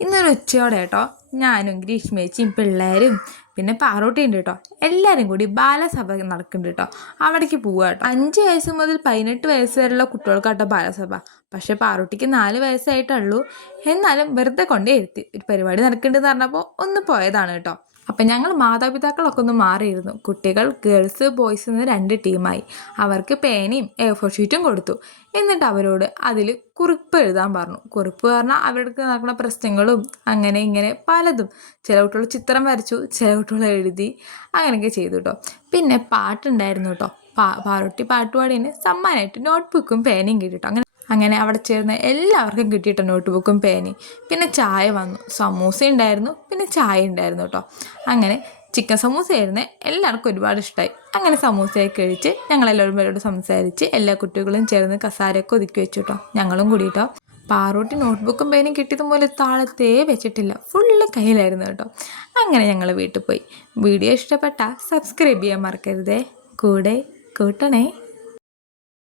ഇന്നൊരു ഉച്ചയോടെ കേട്ടോ ഞാനും ഗ്രീഷ്മേച്ചിയും പിള്ളേരും പിന്നെ പാറൂട്ടി ഉണ്ട് കേട്ടോ എല്ലാവരും കൂടി ബാലസഭ നടക്കുന്നുണ്ട് കേട്ടോ. അവിടേക്ക് പോവുക കേട്ടോ. 5 വയസ്സ് മുതൽ 18 വയസ്സ് വരെയുള്ള കുട്ടികൾക്കാട്ടോ ബാലസഭ. പക്ഷെ പാറൂട്ടിക്ക് 4 വയസ്സായിട്ടുള്ളൂ. എന്നാലും വെറുതെ കൊണ്ടേ ഇരുത്തി. ഒരു പരിപാടി നടക്കുന്നുണ്ടെന്ന് പറഞ്ഞപ്പോൾ ഒന്ന് പോയതാണ് കേട്ടോ. അപ്പം ഞങ്ങൾ മാതാപിതാക്കളൊക്കെ ഒന്ന് മാറിയിരുന്നു. കുട്ടികൾ ഗേൾസ് ബോയ്സ് എന്ന് 2 ടീമായി. അവർക്ക് പേനയും A4 ഷീറ്റും കൊടുത്തു. എന്നിട്ട് അവരോട് അതിൽ കുറിപ്പ് എഴുതാൻ പറഞ്ഞു. കുറിപ്പ് പറഞ്ഞാൽ അവർക്ക് നടക്കുന്ന പ്രശ്നങ്ങളും അങ്ങനെ ഇങ്ങനെ പലതും. ചില കുട്ടികൾ ചിത്രം വരച്ചു, ചില കുട്ടികൾ എഴുതി, അങ്ങനെയൊക്കെ ചെയ്തു കേട്ടോ. പിന്നെ പാട്ടുണ്ടായിരുന്നു കേട്ടോ. പാറൂട്ടി പാട്ടുപാടിന് സമ്മാനമായിട്ട് നോട്ട്ബുക്കും പേനയും കിട്ടിട്ടോ. അങ്ങനെ അവിടെ ചേർന്ന് എല്ലാവർക്കും കിട്ടിയിട്ടോ നോട്ട്ബുക്കും പേനയും. പിന്നെ ചായ വന്നു, സമൂസ ഉണ്ടായിരുന്നു, പിന്നെ ചായ ഉണ്ടായിരുന്നു കേട്ടോ. അങ്ങനെ ചിക്കൻ സമൂസ ആയിരുന്നു. എല്ലാവർക്കും ഒരുപാട് ഇഷ്ടമായി. അങ്ങനെ സമൂസയൊക്കെ കഴിച്ച് ഞങ്ങളെല്ലാവരും പേരോട് സംസാരിച്ച് എല്ലാ കുട്ടികളും ചേർന്ന് കസാരയൊക്കെ ഒതുക്കി വെച്ചു കേട്ടോ. ഞങ്ങളും കൂടിയിട്ടോ. പാറൂട്ടി നോട്ട്ബുക്കും പേനയും കിട്ടിയത് പോലെ താളത്തേ വെച്ചിട്ടില്ല, ഫുള്ള് കയ്യിലായിരുന്നു കേട്ടോ. അങ്ങനെ ഞങ്ങൾ വീട്ടിൽ പോയി. വീഡിയോ ഇഷ്ടപ്പെട്ടാൽ സബ്സ്ക്രൈബ് ചെയ്യാൻ മറക്കരുതേ, കൂടെ കൂട്ടണേ.